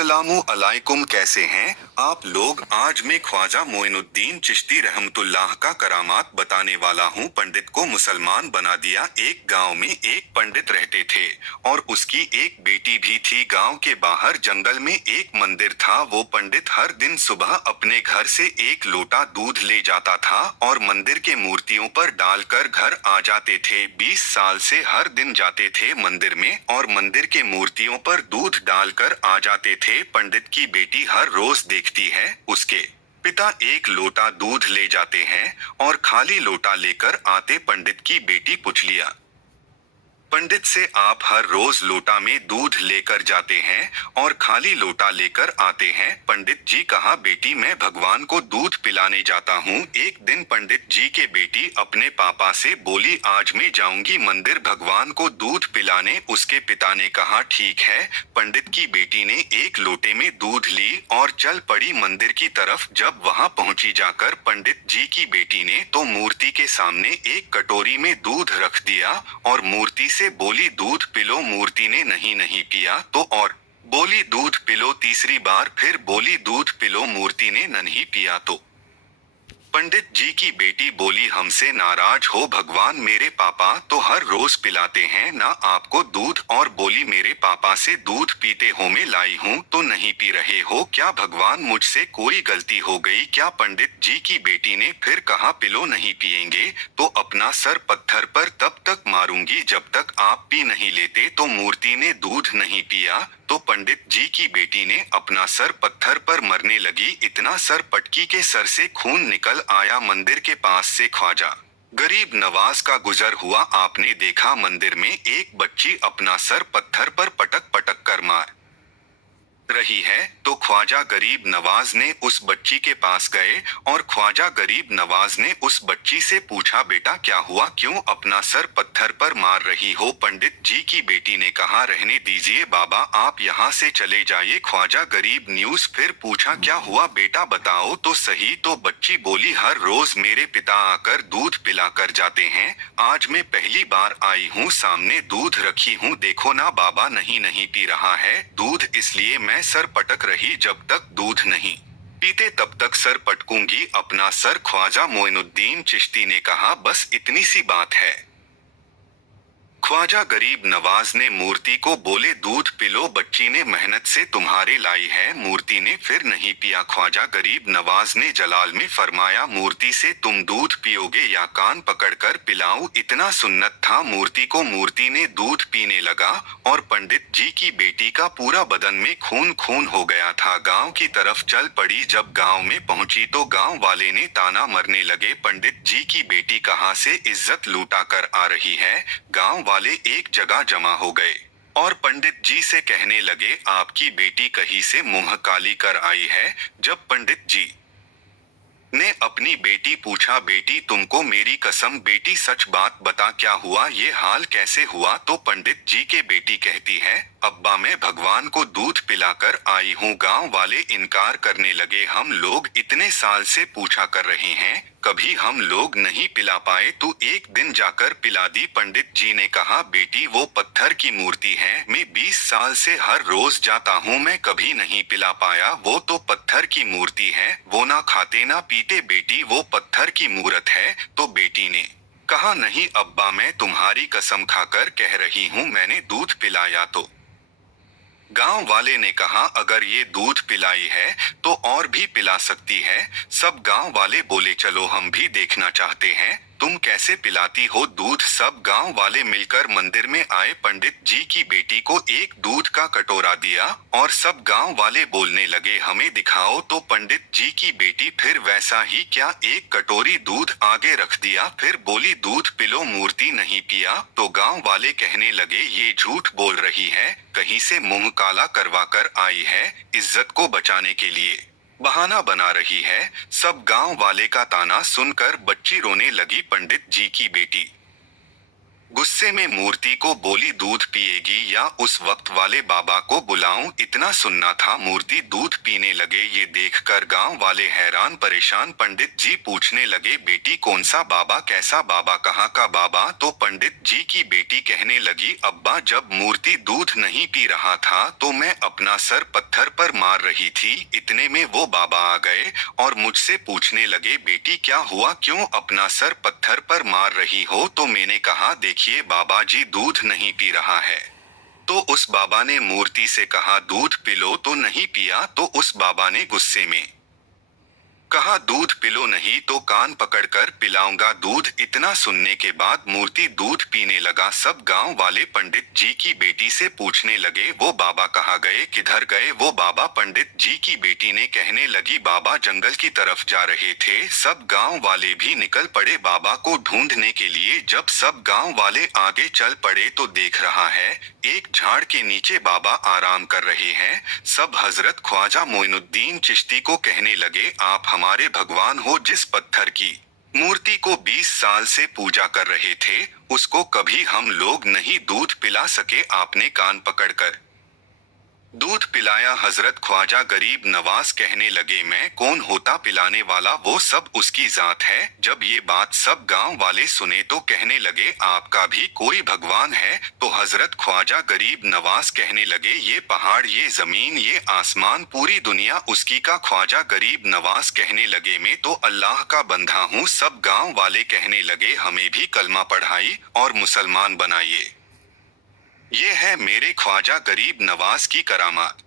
अस्सलामु अलैकुम, कैसे हैं आप लोग। आज मैं ख्वाजा मोइनुद्दीन चिश्ती रहमतुल्लाह का करामात बताने वाला हूँ। पंडित को मुसलमान बना दिया। एक गांव में एक पंडित रहते थे और उसकी एक बेटी भी थी। गांव के बाहर जंगल में एक मंदिर था। वो पंडित हर दिन सुबह अपने घर से एक लोटा दूध ले जाता था और मंदिर के मूर्तियों पर डालकर घर आ जाते थे। 20 साल से हर दिन जाते थे मंदिर में और मंदिर के मूर्तियों पर दूध डालकर आ जाते थे। पंडित की बेटी हर रोज देखती है उसके पिता एक लोटा दूध ले जाते हैं और खाली लोटा लेकर आते। पंडित की बेटी पूछ लिया पंडित से, आप हर रोज लोटा में दूध लेकर जाते हैं और खाली लोटा लेकर आते हैं। पंडित जी कहा, बेटी मैं भगवान को दूध पिलाने जाता हूँ। एक दिन पंडित जी के बेटी अपने पापा से बोली, आज मैं जाऊंगी मंदिर भगवान को दूध पिलाने। उसके पिता ने कहा, ठीक है। पंडित की बेटी ने एक लोटे में दूध ली और चल पड़ी मंदिर की तरफ। जब वहां पहुंची जाकर पंडित जी की बेटी ने तो मूर्ति के सामने एक कटोरी में दूध रख दिया और मूर्ति से बोली, दूध पिलो। मूर्ति ने नहीं पिया तो और बोली, दूध पिलो। तीसरी बार फिर बोली, दूध पिलो। मूर्ति ने नहीं पिया तो पंडित जी की बेटी बोली, हमसे नाराज हो। भगवान मेरे पापा तो हर रोज पिलाते हैं ना आपको दूध, और बोली, मेरे पापा से दूध पीते हो, मैं लाई हूँ तो नहीं पी रहे हो। क्या भगवान मुझसे कोई गलती हो गई क्या। पंडित जी की बेटी ने फिर कहा, पिलो। नहीं पिएंगे तो अपना सर पत्थर पर तब तक मारूंगी जब तक आप पी नहीं लेते। तो मूर्ति ने दूध नहीं पिया तो पंडित जी की बेटी ने अपना सर पत्थर पर मरने लगी। इतना सर पटकी के सर से खून निकल आया। मंदिर के पास से ख्वाजा गरीब नवाज का गुजर हुआ। आपने देखा मंदिर में एक बच्ची अपना सर पत्थर पर पटक पटक कर मार रही है। तो ख्वाजा गरीब नवाज ने उस बच्ची के पास गए और ख्वाजा गरीब नवाज ने उस बच्ची से पूछा, बेटा क्या हुआ, क्यों अपना सर पत्थर पर मार रही हो। पंडित जी की बेटी ने कहा, रहने दीजिए बाबा, आप यहाँ से चले जाइए। ख्वाजा गरीब न्यूज फिर पूछा, क्या हुआ बेटा, बताओ तो सही। तो बच्ची बोली, हर रोज मेरे पिता आकर दूध पिला कर जाते हैं। आज मैं पहली बार आई हूँ, सामने दूध रखी हूँ, देखो ना बाबा, नहीं पी रहा है दूध, इसलिए मैं सर पटक रही। जब तक दूध नहीं पीते तब तक सर पटकूंगी अपना सर। ख्वाजा मोइनुद्दीन चिश्ती ने कहा, बस इतनी सी बात है। ख्वाजा गरीब नवाज ने मूर्ति को बोले, दूध पिलो। बच्ची ने मेहनत से तुम्हारे लाई है। मूर्ति ने फिर नहीं पिया। ख्वाजा गरीब नवाज ने जलाल में फरमाया, मूर्ति से तुम दूध पियोगे या कान पकड़कर पिलाऊं। इतना सुन्नत था मूर्ति को। मूर्ति ने दूध पीने लगा और पंडित जी की बेटी का पूरा बदन में खून खून हो गया था। गांव की तरफ चल पड़ी। जब गांव में पहुंची तो गांव वाले ने ताना मरने लगे, पंडित जी की बेटी कहां से इज्जत लूटा कर आ रही है। गांव वाले एक जगह जमा हो गए और पंडित जी से कहने लगे, आपकी बेटी कहीं से मुंह काली कर आई है। जब पंडित जी ने अपनी बेटी पूछा, बेटी तुमको मेरी कसम, बेटी सच बात बता, क्या हुआ, ये हाल कैसे हुआ। तो पंडित जी के बेटी कहती है, अब्बा मैं भगवान को दूध पिलाकर आई हूँ। गांव वाले इनकार करने लगे, हम लोग इतने साल से पूछा कर रहे हैं, कभी हम लोग नहीं पिला पाए, तू एक दिन जाकर पिला दी। पंडित जी ने कहा, बेटी वो पत्थर की मूर्ति है, मैं 20 साल से हर रोज जाता हूँ, मैं कभी नहीं पिला पाया। वो तो पत्थर की मूर्ति है, वो ना खाते ना पीते, बेटी वो पत्थर की मूरत है। तो बेटी ने कहा, नहीं अब्बा, मैं तुम्हारी कसम खाकर कह रही हूँ, मैंने दूध पिलाया। तो गांव वाले ने कहा, अगर ये दूध पिलाई है तो और भी पिला सकती है। सब गांव वाले बोले, चलो हम भी देखना चाहते हैं तुम कैसे पिलाती हो दूध। सब गांव वाले मिलकर मंदिर में आए। पंडित जी की बेटी को एक दूध का कटोरा दिया और सब गांव वाले बोलने लगे, हमें दिखाओ। तो पंडित जी की बेटी फिर वैसा ही क्या, एक कटोरी दूध आगे रख दिया, फिर बोली, दूध पिलो। मूर्ति नहीं पिया तो गांव वाले कहने लगे, ये झूठ बोल रही है, कहीं से मुंह काला करवा कर आई है, इज्जत को बचाने के लिए बहाना बना रही है। सब गांव वाले का ताना सुनकर बच्ची रोने लगी। पंडित जी की बेटी गुस्से में मूर्ति को बोली, दूध पिएगी या उस वक्त वाले बाबा को बुलाऊं? इतना सुनना था। मूर्ति दूध पीने लगे। ये देखकर गांव वाले हैरान परेशान। पंडित जी पूछने लगे, बेटी कौन सा बाबा, कैसा बाबा, कहाँ का बाबा? तो पंडित जी की बेटी कहने लगी, अब्बा जब मूर्ति दूध नहीं पी रहा था तो मैं अपना सर पत्थर पर मार रही थी। इतने में वो बाबा आ गए और मुझसे पूछने लगे, बेटी क्या हुआ, क्यों अपना सर पत्थर पर मार रही हो? तो मैंने कहा, देखिए बाबा जी दूध नहीं पी रहा है। तो उस बाबा ने मूर्ति से कहा, दूध पिलो। तो नहीं पिया। तो उस बाबा ने गुस्से में कहा, दूध पिलो नहीं तो कान पकड़कर पिलाऊंगा दूध। इतना सुनने के बाद मूर्ति दूध पीने लगा। सब गांव वाले पंडित जी की बेटी से पूछने लगे, वो बाबा कहाँ गए, किधर गए वो बाबा? पंडित जी की बेटी ने कहने लगी, बाबा जंगल की तरफ जा रहे थे। सब गांव वाले भी निकल पड़े बाबा को ढूंढने के लिए। जब सब गांव वाले आगे चल पड़े तो देख रहा है एक झाड़ के नीचे बाबा आराम कर रहे हैं। सब हजरत ख्वाजा मोइनुद्दीन चिश्ती को कहने लगे, आप हमारे भगवान हो। जिस पत्थर की मूर्ति को 20 साल से पूजा कर रहे थे उसको कभी हम लोग नहीं दूध पिला सके। आपने कान पकड़कर दूध पिलाया। हजरत ख्वाजा गरीब नवाज कहने लगे, मैं कौन होता पिलाने वाला, वो सब उसकी जात है। जब ये बात सब गांव वाले सुने तो कहने लगे, आपका भी कोई भगवान है? तो हजरत ख्वाजा गरीब नवाज कहने लगे, ये पहाड़, ये जमीन, ये आसमान, पूरी दुनिया उसकी का। ख्वाजा गरीब नवाज कहने लगे, मैं तो अल्लाह का बंदा हूँ। सब गांव वाले कहने लगे, हमें भी कलमा पढ़ाई और मुसलमान बनाइए। ये है मेरे ख्वाजा गरीब नवाज की करामात।